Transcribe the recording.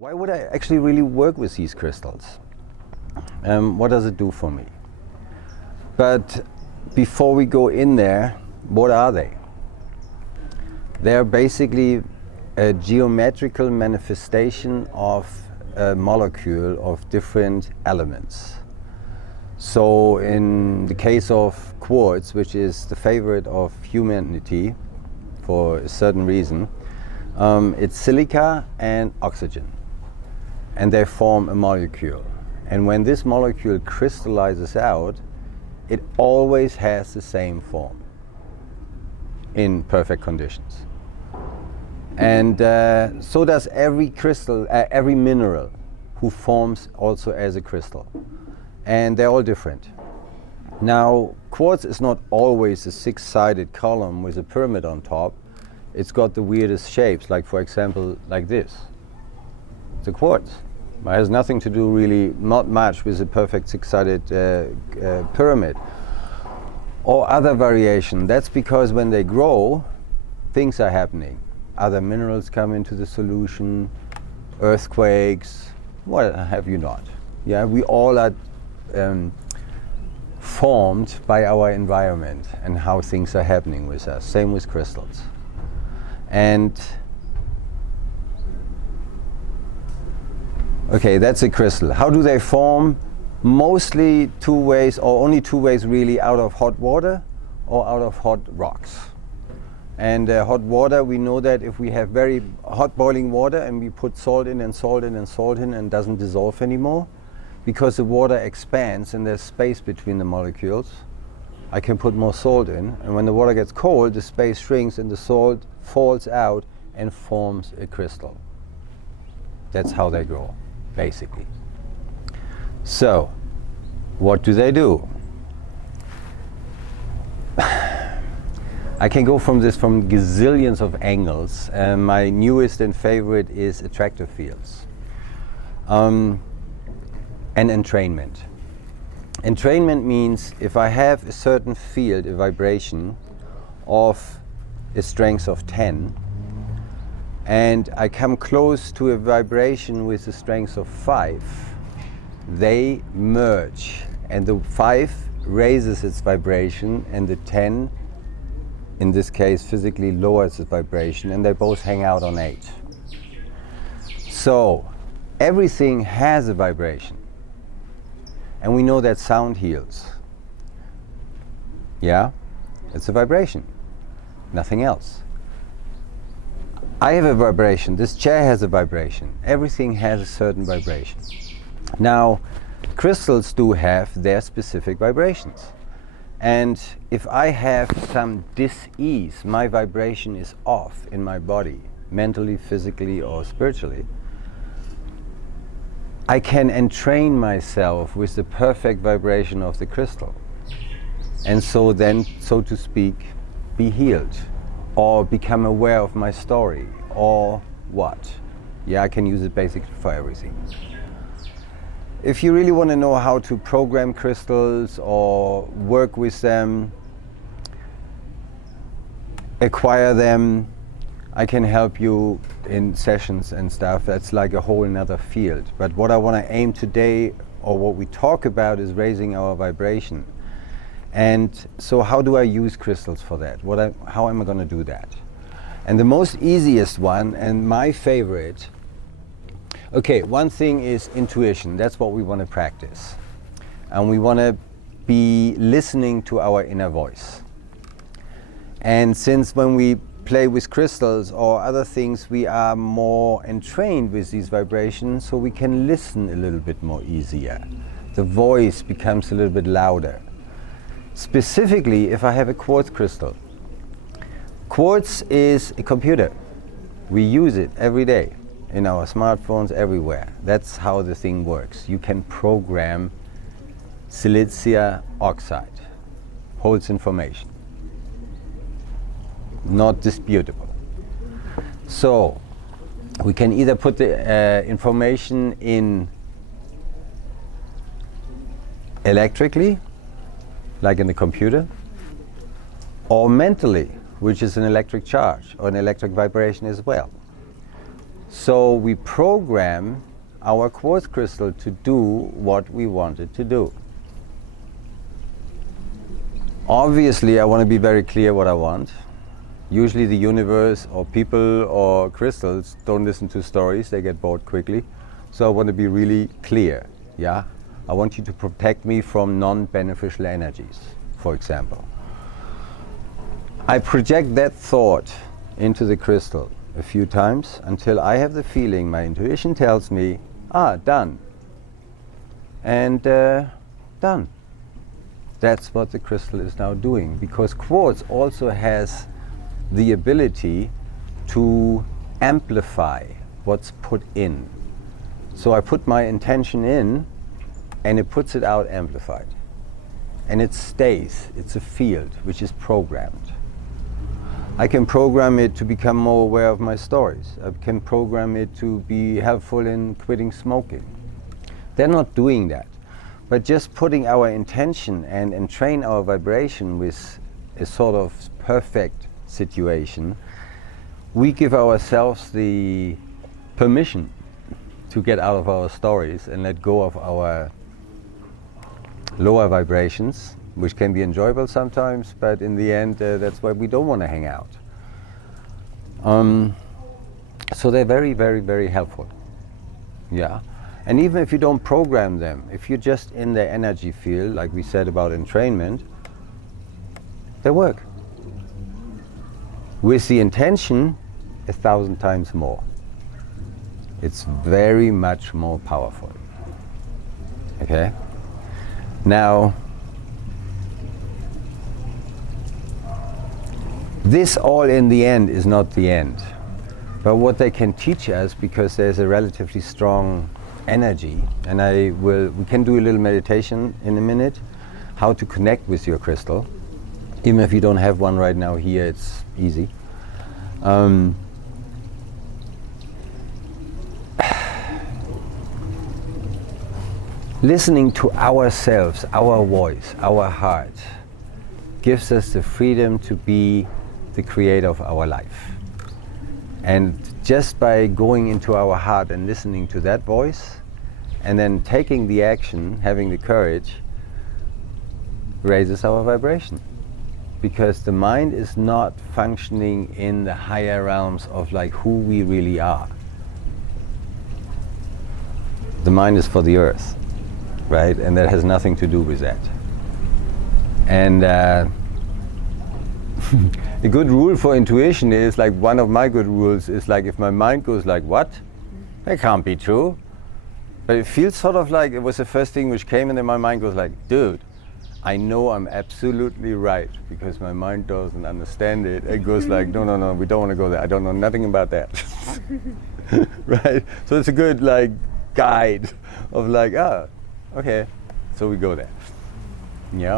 Why would I actually really work with these crystals? What does it do for me? But before we go in there, what are they? They're basically a geometrical manifestation of a molecule of different elements. So in the case of quartz, which is the favorite of humanity for a certain reason, it's silica and oxygen, and they form a molecule. And when this molecule crystallizes out, it always has the same form in perfect conditions. And so does every crystal, every mineral who forms also as a crystal. And they're all different. Now, quartz is not always a six-sided column with a pyramid on top. It's got the weirdest shapes, like for example, like this. It's a quartz. It has nothing to do really, not much, with a perfect six-sided pyramid. Or other variation. That's because when they grow, things are happening. Other minerals come into the solution, earthquakes, what have you not. Yeah, we all are formed by our environment and how things are happening with us. Same with crystals. And okay, that's a crystal. How do they form? Mostly two ways, or only two ways really, out of hot water or out of hot rocks. And hot water, we know that if we have very hot boiling water and we put salt in and salt in and salt in and doesn't dissolve anymore, because the water expands and there's space between the molecules, I can put more salt in, and when the water gets cold, the space shrinks and the salt falls out and forms a crystal. That's how they grow, basically. So, what do they do? I can go from this from gazillions of angles. My newest and favorite is attractor fields and entrainment. Entrainment means if I have a certain field, a vibration of a strength of 10, and I come close to a vibration with a strength of 5, they merge, and the 5 raises its vibration and the 10, in this case, physically lowers its vibration, and they both hang out on 8. So everything has a vibration, and we know that sound heals. Yeah, it's a vibration, nothing else. I have a vibration, this chair has a vibration, everything has a certain vibration. Now, crystals do have their specific vibrations. And if I have some dis-ease, my vibration is off in my body, mentally, physically, or spiritually, I can entrain myself with the perfect vibration of the crystal. And so then, so to speak, be healed, or become aware of my story, or what. Yeah, I can use it basically for everything. If you really want to know how to program crystals or work with them, acquire them, I can help you in sessions and stuff. That's like a whole another field. But what I want to aim today, or what we talk about, is raising our vibration. And so how do I use crystals for that? How am I going to do that? And the most easiest one, and my favorite, okay, one thing is intuition. That's what we want to practice. And we want to be listening to our inner voice. And since when we play with crystals or other things, we are more entrained with these vibrations, so we can listen a little bit more easier. The voice becomes a little bit louder. Specifically, if I have a quartz crystal. Quartz is a computer. We use it every day. In our smartphones, everywhere. That's how the thing works. You can program silicon oxide, holds information, not disputable. So we can either put the information in electrically, like in the computer, or mentally, which is an electric charge or an electric vibration as well. So we program our quartz crystal to do what we want it to do. Obviously, I want to be very clear what I want. Usually the universe or people or crystals don't listen to stories, they get bored quickly. So I want to be really clear, yeah? I want you to protect me from non-beneficial energies, for example. I project that thought into the crystal a few times until I have the feeling, my intuition tells me, done. And done. That's what the crystal is now doing, because quartz also has the ability to amplify what's put in. So I put my intention in and it puts it out amplified. And it stays. It's a field which is programmed. I can program it to become more aware of my stories. I can program it to be helpful in quitting smoking. They're not doing that. But just putting our intention and train our vibration with a sort of perfect situation, we give ourselves the permission to get out of our stories and let go of our lower vibrations, which can be enjoyable sometimes, but in the end that's why we don't want to hang out. So they're very, very, very helpful. Yeah. And even if you don't program them, if you're just in their energy field, like we said about entrainment, they work. With the intention, 1,000 times more. It's very much more powerful. Okay? Now, this all in the end is not the end. But what they can teach us, because there's a relatively strong energy, and we can do a little meditation in a minute, how to connect with your crystal. Even if you don't have one right now here, it's easy. Listening to ourselves, our voice, our heart, gives us the freedom to be the creator of our life. And just by going into our heart and listening to that voice, and then taking the action, having the courage, raises our vibration. Because the mind is not functioning in the higher realms of like who we really are. The mind is for the earth, right? And that has nothing to do with that. And a good rule for intuition is, like, one of my good rules is like, if my mind goes like, what? That can't be true. But it feels sort of like it was the first thing which came, and then my mind goes like, dude, I know I'm absolutely right, because my mind doesn't understand it. It goes like, no, we don't want to go there. I don't know nothing about that. Right? So it's a good like guide of like, okay, so we go there. Yeah.